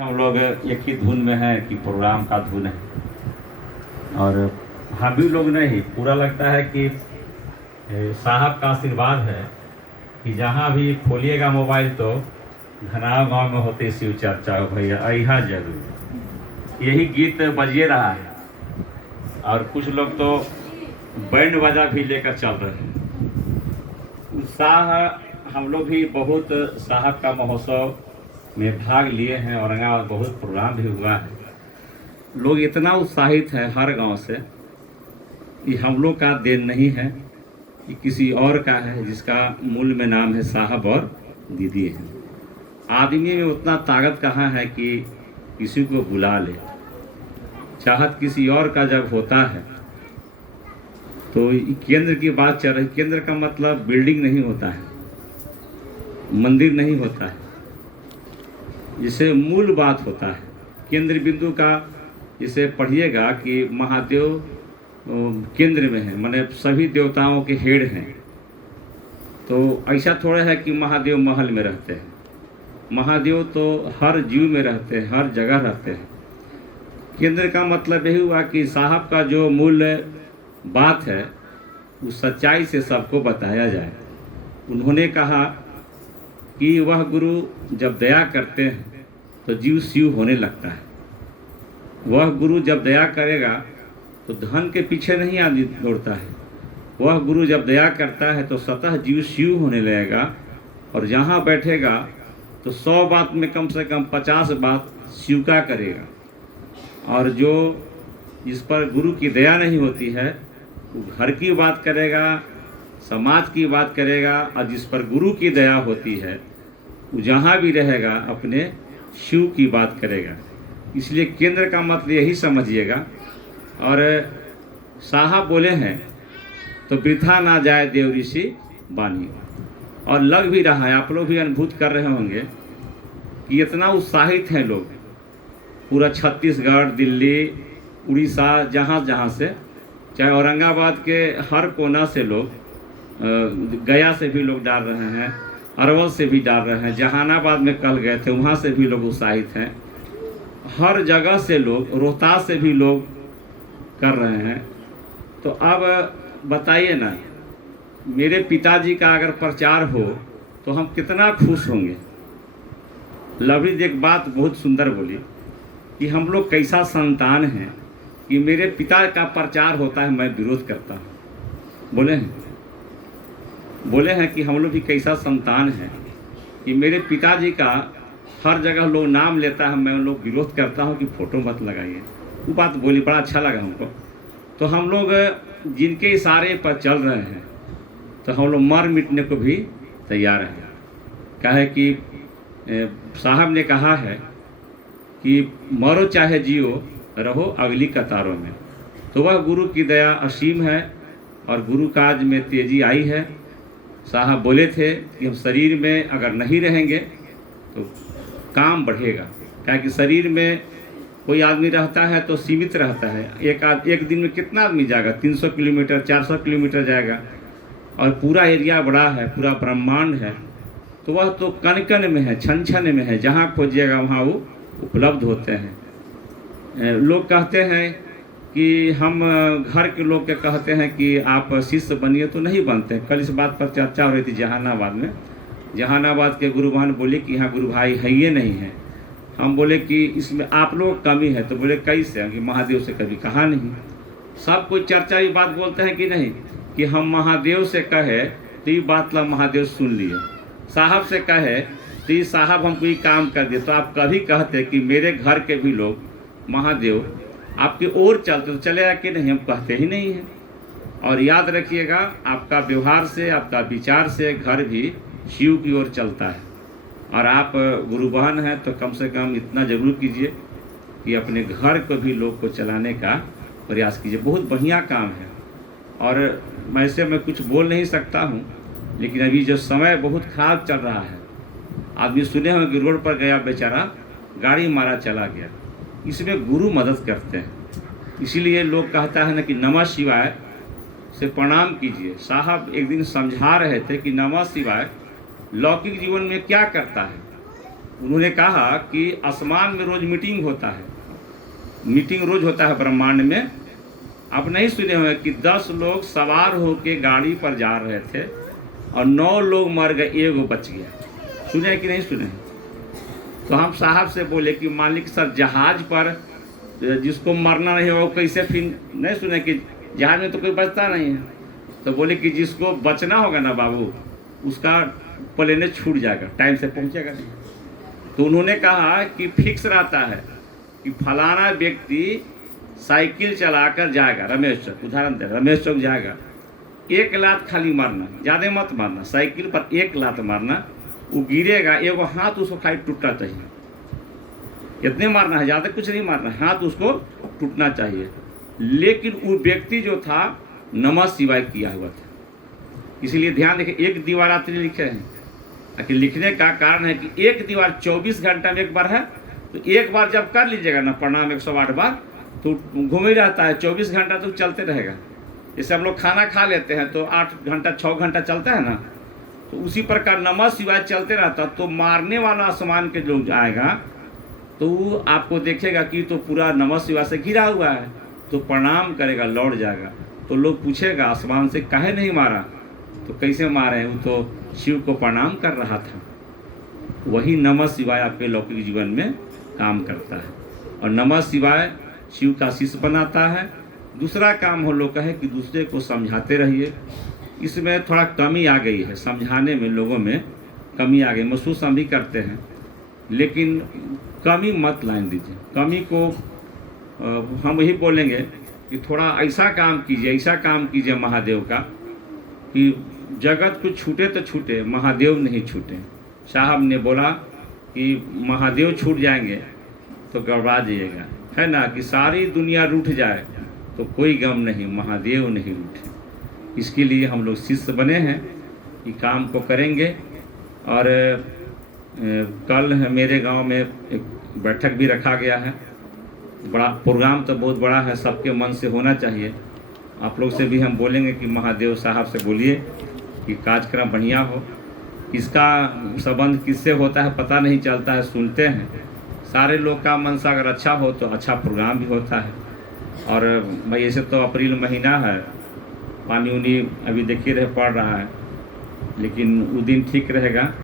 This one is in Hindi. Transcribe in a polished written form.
हम लोग एक ही धुन में हैं कि प्रोग्राम का धुन है, और हम भी लोग नहीं, पूरा लगता है कि साहब का आशीर्वाद है कि जहाँ भी खोलिएगा मोबाइल तो घनाव गांव में होते शिव चर्चा हो भैया अहा जरूर, यही गीत बजिए रहा है। और कुछ लोग तो बैंड बाजा भी लेकर चल रहे हैं। उत्साह, हम लोग भी बहुत साहब का महोत्सव में भाग लिए हैं, औरंगाबाद बहुत प्रोग्राम भी हुआ है। लोग इतना उत्साहित है हर गांव से कि हम लोग का देन नहीं है, कि किसी और का है जिसका मूल में नाम है साहब और दीदी है। आदमी में उतना ताकत कहाँ है कि किसी को बुला ले। चाहत किसी और का जब होता है तो केंद्र की बात चल रही। केंद्र का मतलब बिल्डिंग नहीं होता है, मंदिर नहीं होता है, जिसे मूल बात होता है। केंद्र बिंदु का इसे पढ़िएगा कि महादेव केंद्र में है, माने सभी देवताओं के हेड हैं। तो ऐसा थोड़ा है कि महादेव महल में रहते हैं। महादेव तो हर जीव में रहते हैं, हर जगह रहते हैं। केंद्र का मतलब यही हुआ कि साहब का जो मूल बात है उस सच्चाई से सबको बताया जाए। उन्होंने कहा कि वह गुरु जब दया करते हैं तो जीव शिव होने लगता है। वह गुरु जब दया करेगा तो धन के पीछे नहीं आदमी दौड़ता है। वह गुरु जब दया करता है तो स्वतः जीव शिव होने लगेगा, और जहाँ बैठेगा तो 100 बात में कम से कम 50 बात शिव का करेगा। और जो जिस पर गुरु की दया नहीं होती है वो घर की बात करेगा, समाज की बात करेगा, और जिस पर गुरु की दया होती है वो जहाँ भी रहेगा अपने शिव की बात करेगा। इसलिए केंद्र का मतलब यही समझिएगा। और साहब बोले हैं तो वृथा ना जाए देव ऋषि बानी, और लग भी रहा है, आप लोग भी अनुभूत कर रहे होंगे कि इतना उत्साहित हैं लोग। पूरा छत्तीसगढ़, दिल्ली, उड़ीसा, जहाँ जहाँ से, चाहे औरंगाबाद के हर कोना से लोग, गया से भी लोग डाल रहे हैं, अरवल से भी डाल रहे हैं, जहानाबाद में कल गए थे वहाँ से भी लोग उत्साहित हैं। हर जगह से लोग, रोहतास से भी लोग कर रहे हैं। तो अब बताइए ना, मेरे पिताजी का अगर प्रचार हो तो हम कितना खुश होंगे। लवली एक बात बहुत सुंदर बोली कि हम लोग कैसा संतान हैं कि मेरे पिता का प्रचार होता है मैं विरोध करता हूँ। बोले हैं कि हम लोग भी कैसा संतान है कि मेरे पिताजी का हर जगह लोग नाम लेता है, मैं उन लोग विरोध करता हूँ कि फ़ोटो मत लगाइए। वो बात बोली, बड़ा अच्छा लगा हमको। तो हम लोग जिनके इशारे पर चल रहे हैं तो हम लोग मर मिटने को भी तैयार हैं। कहे कि साहब ने कहा है कि मरो चाहे जियो, रहो अगली कतारों में। तो वह गुरु की दया असीम है और गुरु काज में तेजी आई है। साहब बोले थे कि हम शरीर में अगर नहीं रहेंगे तो काम बढ़ेगा। क्या कि शरीर में कोई आदमी रहता है तो सीमित रहता है। एक दिन में कितना आदमी जाएगा? 300 किलोमीटर, 400 किलोमीटर जाएगा, और पूरा एरिया बड़ा है, पूरा ब्रह्मांड है। तो वह तो कण कण में है, छन छन में है, जहाँ खोजिएगा वहाँ वो उपलब्ध होते हैं। लोग कहते हैं कि हम घर के लोग के कहते हैं कि आप शिष्य बनिए, तो नहीं बनते। कल इस बात पर चर्चा हो रही थी जहानाबाद में। जहानाबाद के गुरु बहन बोले कि यहाँ गुरु भाई है ये नहीं है। हम बोले कि इसमें आप लोग कमी है। तो बोले कैसे? कि महादेव से कभी कहा नहीं। सब कोई चर्चा ये बात बोलते हैं कि नहीं कि हम महादेव से कहे तो ये बात ला महादेव सुन लिए, साहब से कहे तो ये साहब हमको ये काम कर दिए। तो आप कभी कहते कि मेरे घर के भी लोग महादेव आपकी ओर चलते तो चलेगा कि नहीं? हम कहते ही नहीं हैं। और याद रखिएगा, आपका व्यवहार से, आपका विचार से घर भी शिव की ओर चलता है। और आप गुरु बहन हैं तो कम से कम इतना जरूर कीजिए कि अपने घर को भी लोग को चलाने का प्रयास कीजिए। बहुत बढ़िया काम है। और वैसे मैं कुछ बोल नहीं सकता हूँ, लेकिन अभी जो समय बहुत ख़राब चल रहा है, आदमी सुने होंगे कि रोड पर गया बेचारा, गाड़ी मारा चला गया। इसमें गुरु मदद करते हैं। इसीलिए लोग कहता है ना कि नमः शिवाय से प्रणाम कीजिए। साहब एक दिन समझा रहे थे कि नमः शिवाय लौकिक जीवन में क्या करता है। उन्होंने कहा कि आसमान में रोज मीटिंग होता है, मीटिंग रोज होता है ब्रह्मांड में। आप नहीं सुने हुए कि 10 लोग सवार होके गाड़ी पर जा रहे थे और 9 लोग मर गए, एगो बच गया। सुने कि नहीं सुने? तो हम साहब से बोले कि मालिक सर जहाज पर जिसको मरना नहीं होगा वो कैसे, फिर नहीं सुने कि जहाज में तो कोई बचता नहीं है। तो बोले कि जिसको बचना होगा ना बाबू, उसका प्लेन छूट जाएगा, टाइम से पहुंचेगा नहीं। तो उन्होंने कहा कि फिक्स रहता है कि फलाना व्यक्ति साइकिल चलाकर जाएगा, रमेश चौक उदाहरण दे, रमेश चौक जाएगा, 1 लात खाली मारना, ज़्यादा मत मारना, साइकिल पर 1 लात मारना, वो गिरेगा, एगो हाथ उसको खाली टूटना चाहिए, इतने मारना है, ज़्यादा कुछ नहीं मारना, हाथ उसको टूटना चाहिए। लेकिन वो व्यक्ति जो था नमः शिवाय किया हुआ था। इसीलिए ध्यान देखिए, 1 दीवारात्रि लिखे हैं कि लिखने का कारण है कि 1 दीवार 24 घंटा में 1 बार है। तो एक बार जब कर लीजिएगा ना प्रणाम 108 बार, तो घूम ही रहता है, 24 घंटा तो चलते रहेगा। जैसे हम लोग खाना खा लेते हैं तो 8 घंटा 6 घंटा चलता है ना, तो उसी प्रकार नमः शिवाय चलते रहता। तो मारने वाला आसमान के लोग आएगा तो वो आपको देखेगा कि तो पूरा नमः शिवाय से घिरा हुआ है, तो प्रणाम करेगा, लौट जाएगा। तो लोग पूछेगा आसमान से काहे नहीं मारा, तो कैसे मारे, वो तो शिव को प्रणाम कर रहा था। वही नमः शिवाय आपके लौकिक जीवन में काम करता है, और नमः शिवाय शिव का शिष्य बनाता है। दूसरा काम हम लोग का है कि दूसरे को समझाते रहिए। इसमें थोड़ा कमी आ गई है, समझाने में लोगों में कमी आ गई, महसूस हम भी करते हैं, लेकिन कमी मत लाइन दीजिए। कमी को हम यही बोलेंगे कि थोड़ा ऐसा काम कीजिए महादेव का कि जगत को छूटे तो छूटे, महादेव नहीं छूटे। साहब ने बोला कि महादेव छूट जाएंगे तो गड़बड़ा जाइएगा, है ना, कि सारी दुनिया रूठ जाए तो कोई गम नहीं, महादेव नहीं रूठे। इसके लिए हम लोग शिष्य बने हैं कि काम को करेंगे। और कल मेरे गांव में एक बैठक भी रखा गया है, बड़ा प्रोग्राम तो बहुत बड़ा है, सबके मन से होना चाहिए। आप लोग से भी हम बोलेंगे कि महादेव साहब से बोलिए कि कार्यक्रम बढ़िया हो। इसका संबंध किससे होता है पता नहीं चलता है, सुनते हैं सारे लोग का मनसा अगर अच्छा हो तो अच्छा प्रोग्राम भी होता है। और भाई ऐसे तो अप्रैल महीना है, पानी उनी अभी देखिए रहे पड़ रहा है, लेकिन वो दिन ठीक रहेगा।